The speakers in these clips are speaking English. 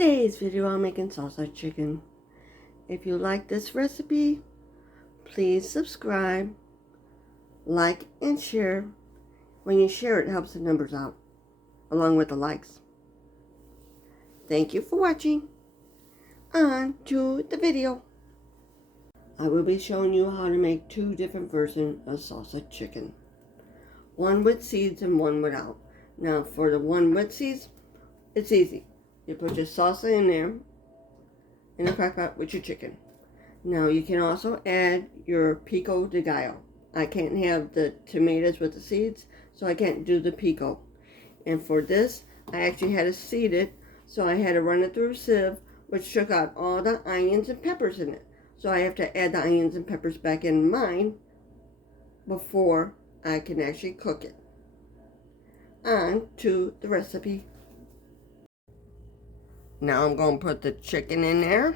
today's video, I'm making salsa chicken. If you like this recipe, please subscribe, like, and share. When you share, it helps the numbers out, along with the likes. Thank you for watching. On to the video. I will be showing you how to make two different versions of salsa chicken. One with seeds and one without. Now, for the one with seeds, it's easy. You put your salsa in there, in a crockpot with your chicken. Now, you can also add your Pico de Gallo. I can't have the tomatoes with the seeds, so I can't do the pico. And for this, I actually had to seed it, so I had to run it through a sieve, which took out all the onions and peppers in it. So I have to add the onions and peppers back in mine before I can actually cook it. On to the recipe. Now I'm going to put the chicken in there.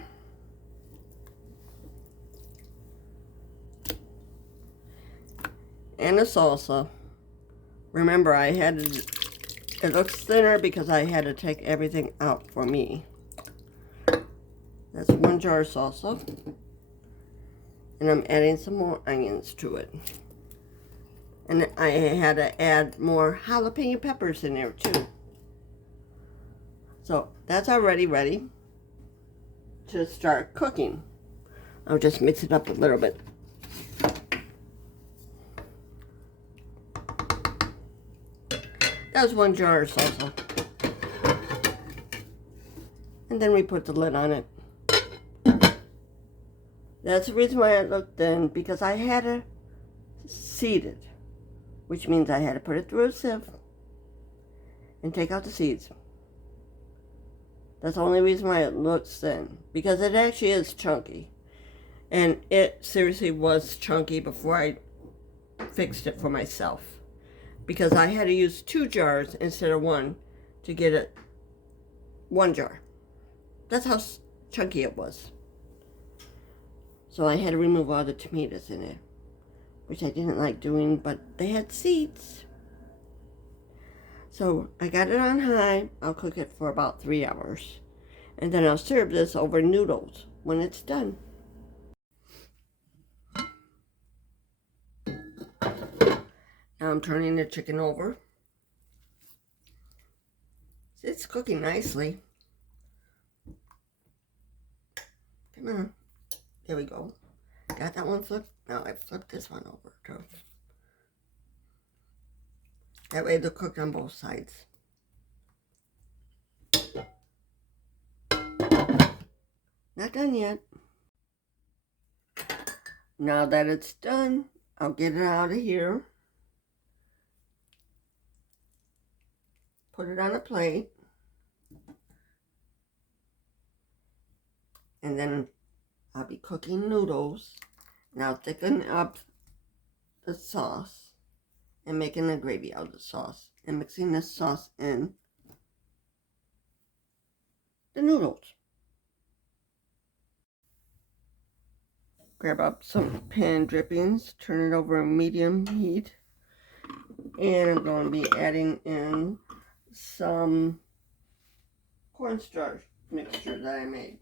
And the salsa. Remember, it looks thinner because I had to take everything out for me. That's 1 jar of salsa. And I'm adding some more onions to it. And I had to add more jalapeno peppers in there too. So that's already ready to start cooking. I'll just mix it up a little bit. That's 1 jar of salsa. And then we put the lid on it. That's the reason why it looked thin, because I had to seed it, which means I had to put it through a sieve and take out the seeds. That's the only reason why it looks thin, because it actually is chunky. And it seriously was chunky before I fixed it for myself, because I had to use 2 jars instead of 1 to get it 1 jar. That's how chunky it was. So I had to remove all the tomatoes in it, which I didn't like doing, but they had seeds. So I got it on high. I'll cook it for about 3 hours. And then I'll serve this over noodles when it's done. Now I'm turning the chicken over. It's cooking nicely. Come on. There we go. Got that one flipped. Now I flipped this one over too. That way they're cooked on both sides. Not done yet. Now that it's done, I'll get it out of here. Put it on a plate. And then I'll be cooking noodles. Now thicken up the sauce and making a gravy out of the sauce and mixing this sauce in the noodles. Grab up some pan drippings, turn it over on medium heat, and I'm going to be adding in some cornstarch mixture that I made.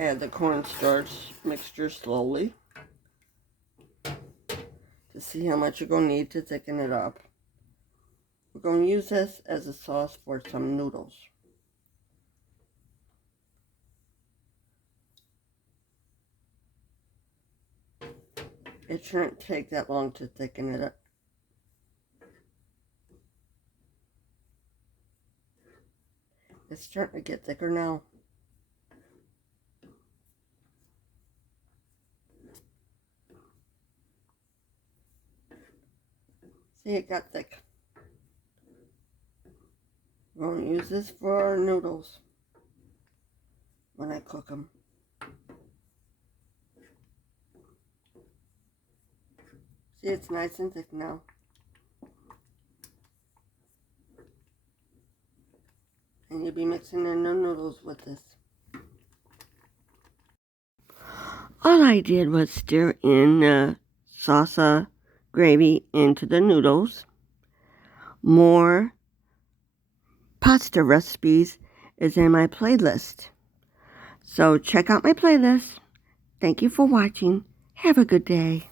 Add the cornstarch mixture slowly to see how much you're going to need to thicken it up. We're going to use this as a sauce for some noodles. It shouldn't take that long to thicken it up. It's starting to get thicker now. See, it got thick. We're going to use this for noodles when I cook them. See, it's nice and thick now. And you'll be mixing in the noodles with this. All I did was stir in the salsa gravy into the noodles. More pasta recipes is in my playlist. So check out my playlist. Thank you for watching. Have a good day.